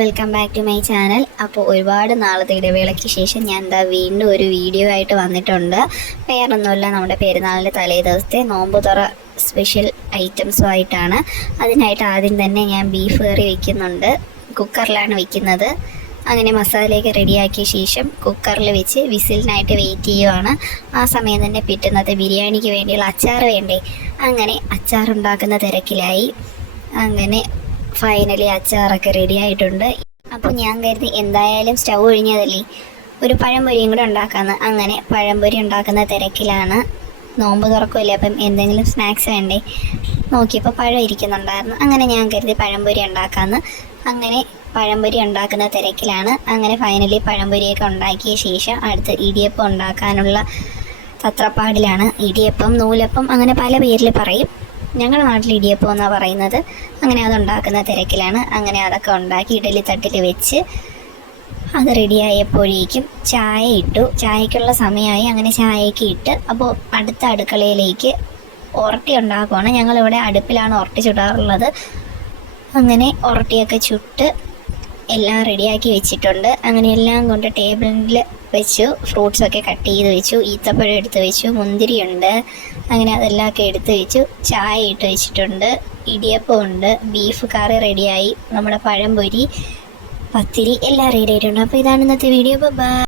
Welcome back to my channel അപ്പോൾ ഒരുപാട് നാളത്തെ ഇടവേളയ്ക്ക് ശേഷം ഞാൻ എന്താ വീണ്ടും ഒരു വീഡിയോ ആയിട്ട് വന്നിട്ടുണ്ട്. വേറൊന്നുമില്ല നമ്മുടെ പെരുന്നാളിന്റെ തലേ ദിവസത്തെ നോമ്പ് തുറ സ്പെഷ്യൽ ഐറ്റംസുമായിട്ടാണ് അതിനായിട്ട് ആദ്യം തന്നെ ഞാൻ ബീഫ് കറി വയ്ക്കുന്നുണ്ട് കുക്കറിലാണ് വയ്ക്കുന്നത് അങ്ങനെ മസാലയൊക്കെ റെഡിയാക്കിയ ശേഷം കുക്കറിൽ വെച്ച് വിസിലിനായിട്ട് വെയിറ്റ് ചെയ്യുവാണ്. ആ സമയം തന്നെ പിറ്റുന്നത് ബിരിയാണിക്ക് വേണ്ടിയുള്ള അച്ചാർ വേണ്ടേ? അങ്ങനെ അച്ചാർ ഉണ്ടാക്കുന്ന തിരക്കിലായി. അങ്ങനെ ഫൈനലി അച്ചാറൊക്കെ റെഡി ആയിട്ടുണ്ട്. അപ്പോൾ ഞാൻ കരുതി എന്തായാലും സ്റ്റൗ ഒഴിഞ്ഞതല്ലേ? ഒരു പഴംപൊരിയും കൂടെ ഉണ്ടാക്കാമെന്ന് അങ്ങനെ പഴംപൊരി ഉണ്ടാക്കുന്ന തിരക്കിലാണ്. നോമ്പ് തുറക്കുമല്ലേ അപ്പം എന്തെങ്കിലും സ്നാക്സ് വേണ്ടേ? നോക്കിയപ്പോൾ പഴം ഇരിക്കുന്നുണ്ടായിരുന്നു. അങ്ങനെ ഞാൻ കരുതി പഴംപൊരി ഉണ്ടാക്കാമെന്ന് അങ്ങനെ പഴംപൊരി ഉണ്ടാക്കുന്ന തിരക്കിലാണ്. അങ്ങനെ ഫൈനലി പഴംപൊരിയൊക്കെ ഉണ്ടാക്കിയ ശേഷം അടുത്ത് ഇടിയപ്പം ഉണ്ടാക്കാനുള്ള തത്രപ്പാടിലാണ്. ഇടിയപ്പം നൂലപ്പം അങ്ങനെ പല പേരിൽ പറയും. ഞങ്ങളുടെ നാട്ടിൽ ഇടിയപ്പം എന്നാണ് പറയുന്നത്. അങ്ങനെ അതുണ്ടാക്കുന്ന തിരക്കിലാണ്. അങ്ങനെ അതൊക്കെ ഉണ്ടാക്കി ഇഡലി തട്ടിൽ വെച്ച് അത് റെഡിയായപ്പോഴേക്കും ചായ ഇട്ടു. ചായക്കുള്ള സമയമായി അങ്ങനെ ചായക്ക് ഇട്ട് അപ്പോൾ അടുത്ത അടുക്കളയിലേക്ക് ഉറട്ടി ഉണ്ടാക്കുവാണ്. ഞങ്ങളിവിടെ അടുപ്പിലാണ് ഉറട്ടി ചുടാറുള്ളത്. അങ്ങനെ ഉറട്ടിയൊക്കെ ചുട്ട് എല്ലാം റെഡിയാക്കി വെച്ചിട്ടുണ്ട്. അങ്ങനെ എല്ലാം കൊണ്ട് ടേബിളിൽ വെച്ചു. ഫ്രൂട്ട്സൊക്കെ കട്ട് ചെയ്ത് വെച്ചു. ഈത്തപ്പഴം എടുത്ത് വെച്ചു. മുന്തിരിയുണ്ട്. അങ്ങനെ അതെല്ലാം ഒക്കെ എടുത്ത് വെച്ചു. ചായ ഇട്ട് വെച്ചിട്ടുണ്ട്. ഇടിയപ്പം ഉണ്ട്. ബീഫ് കറി റെഡിയായി നമ്മുടെ പഴംപൊരി പത്തിരി എല്ലാം റെഡി ആയിട്ടുണ്ട്. അപ്പോൾ ഇതാണ് ഇന്നത്തെ വീഡിയോ ബൈ